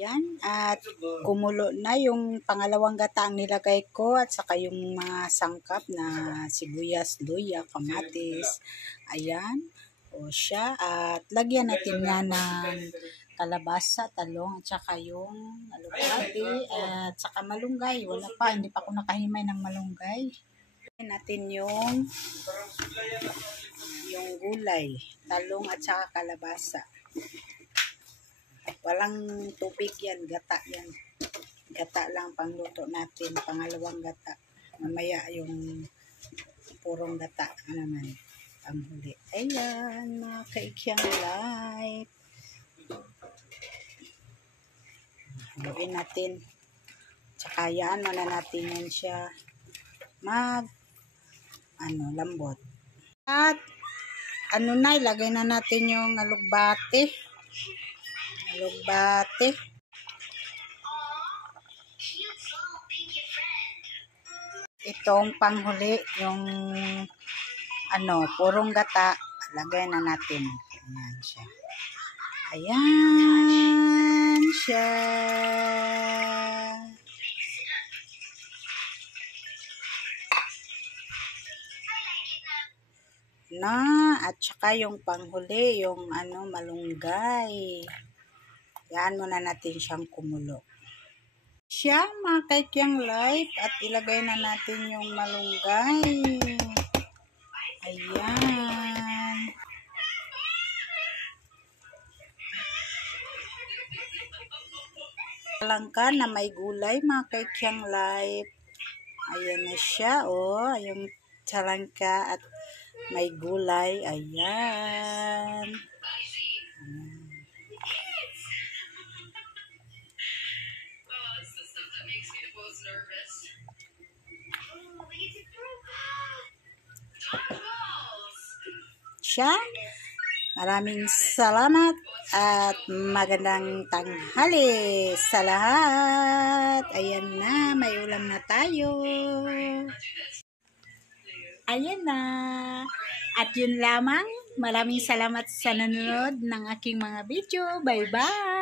Yan, at kumulo na yung pangalawang gata ang nilagay ko at saka yung mga sangkap na sibuyas, luya, kamatis. Ayan, o siya. At lagyan natin nga ng kalabasa, talong, at saka yung alubati, at saka malunggay. Wala pa, hindi pa ako nakahimay ng malunggay. Lagyan natin yung gulay, talong at saka kalabasa. Walang tubig yan, gata yan. Gata lang pangluto natin, pangalawang gata. Mamaya yung purong gata naman, panghuli. Ayan, mga kaikyang light. Haluin natin. Tsaka yan, muna natin yan siya lambot. At ilagay na natin yung alugbati. Itong panghuli, yung purong gata, lagay na natin. Ayan siya. Ayan siya. At saka yung panghuli, yung malunggay. Yan muna natin siyang kumulo. Siya, mga kaikyang light, at ilagay na natin yung malunggay. Ayan. Langka na may gulay, mga kaikyang light. Ayan na siya, yung salangka at may gulay. Ayan. Siya. Maraming salamat at magandang tanghali sa lahat. Ayan na, may ulam na tayo. Ayan na. At yun lamang. Maraming salamat sa nanonood ng aking mga video. Bye-bye.